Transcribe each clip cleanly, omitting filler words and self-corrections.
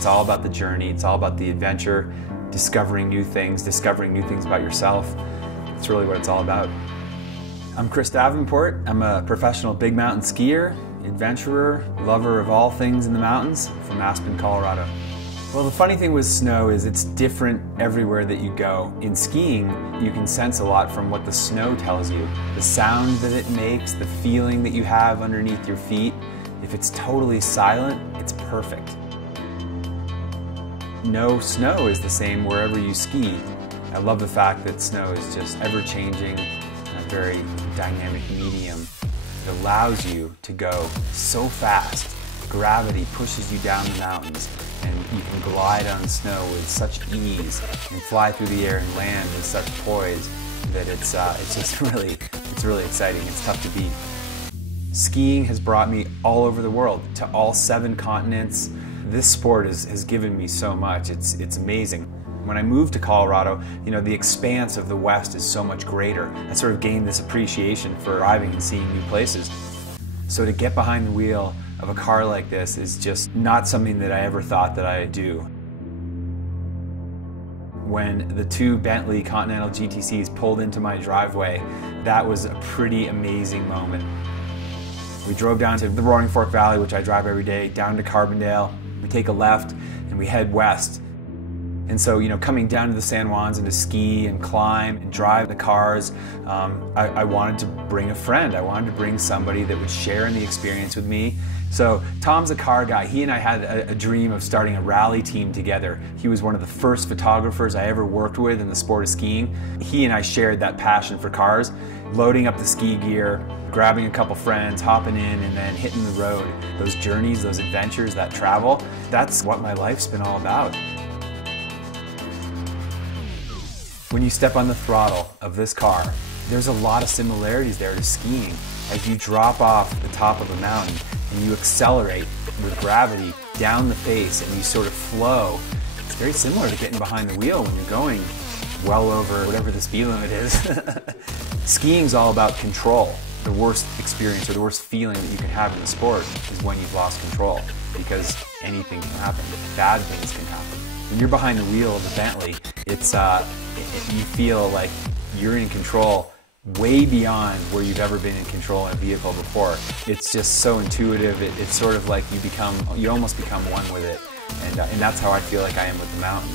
It's all about the journey. It's all about the adventure, discovering new things about yourself. It's really what it's all about. I'm Chris Davenport. I'm a professional big mountain skier, adventurer, lover of all things in the mountains from Aspen, Colorado. Well, the funny thing with snow is it's different everywhere that you go. In skiing, you can sense a lot from what the snow tells you. The sound that it makes, the feeling that you have underneath your feet. If it's totally silent, it's perfect. No snow is the same wherever you ski. I love the fact that snow is just ever-changing, a very dynamic medium. It allows you to go so fast. Gravity pushes you down the mountains, and you can glide on snow with such ease and fly through the air and land with such poise that it's just really exciting. It's tough to beat. Skiing has brought me all over the world, to all 7 continents. This sport has given me so much. It's amazing. When I moved to Colorado, the expanse of the West is so much greater. I sort of gained this appreciation for driving and seeing new places. So to get behind the wheel of a car like this is just not something that I ever thought that I'd do. When the 2 Bentley Continental GTCs pulled into my driveway, that was a pretty amazing moment. We drove down to the Roaring Fork Valley, which I drive every day, down to Carbondale. We take a left and we head west. And so, coming down to the San Juans and to ski and climb and drive the cars, I wanted to bring a friend. I wanted to bring somebody that would share in the experience with me. So Tom's a car guy. He and I had a dream of starting a rally team together. He was one of the first photographers I ever worked with in the sport of skiing. He and I shared that passion for cars, loading up the ski gear, grabbing a couple friends, hopping in, and then hitting the road. Those journeys, those adventures, that travel, that's what my life's been all about. When you step on the throttle of this car, there's a lot of similarities there to skiing. As you drop off the top of a mountain and you accelerate with gravity down the face and you sort of flow, it's very similar to getting behind the wheel when you're going well over whatever the speed limit is. Skiing's all about control. The worst experience or the worst feeling that you can have in the sport is when you've lost control, because anything can happen. Bad things can happen. When you're behind the wheel of a Bentley, you feel like you're in control way beyond where you've ever been in control in a vehicle before. It's just so intuitive. It's sort of like you almost become one with it, and that's how I feel like I am with the mountain.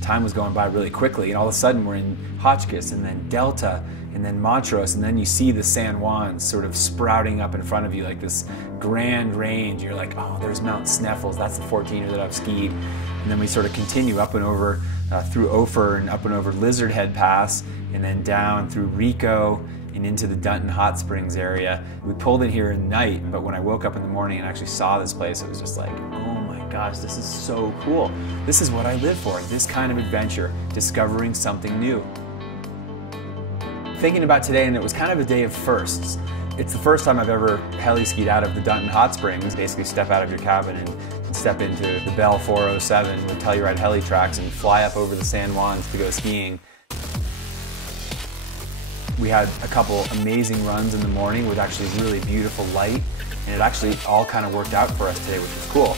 Time was going by really quickly, and all of a sudden we're in Hotchkiss, and then Delta, and then Montrose, and then you see the San Juans sort of sprouting up in front of you like this grand range. You're like, oh, there's Mount Sneffels, that's the 14er that I've skied. And then we sort of continue up and over through Ophir and up and over Lizard Head Pass, and then down through Rico and into the Dunton Hot Springs area. We pulled in here at night, but when I woke up in the morning and actually saw this place, it was just like, oh my gosh, this is so cool. This is what I live for, this kind of adventure, discovering something new. Thinking about today, and it was kind of a day of firsts. It's the first time I've ever heli skied out of the Dunton Hot Springs. Basically step out of your cabin and step into the Bell 407 with Telluride heli tracks and fly up over the San Juans to go skiing. We had a couple amazing runs in the morning with actually really beautiful light, and it actually all kind of worked out for us today, which was cool.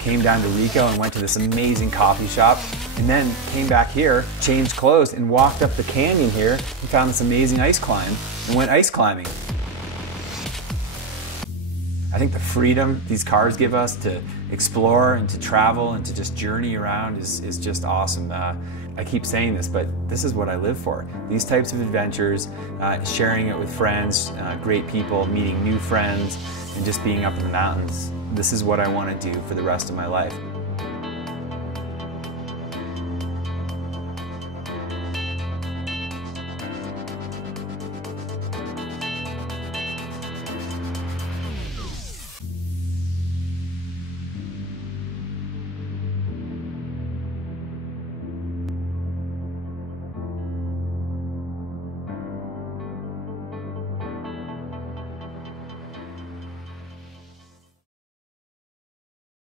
Came down to Rico and went to this amazing coffee shop, and then came back here, changed clothes, and walked up the canyon here and found this amazing ice climb and went ice climbing. I think the freedom these cars give us to explore and to travel and to just journey around is just awesome. I keep saying this, but this is what I live for. These types of adventures, sharing it with friends, great people, meeting new friends, and just being up in the mountains. This is what I want to do for the rest of my life.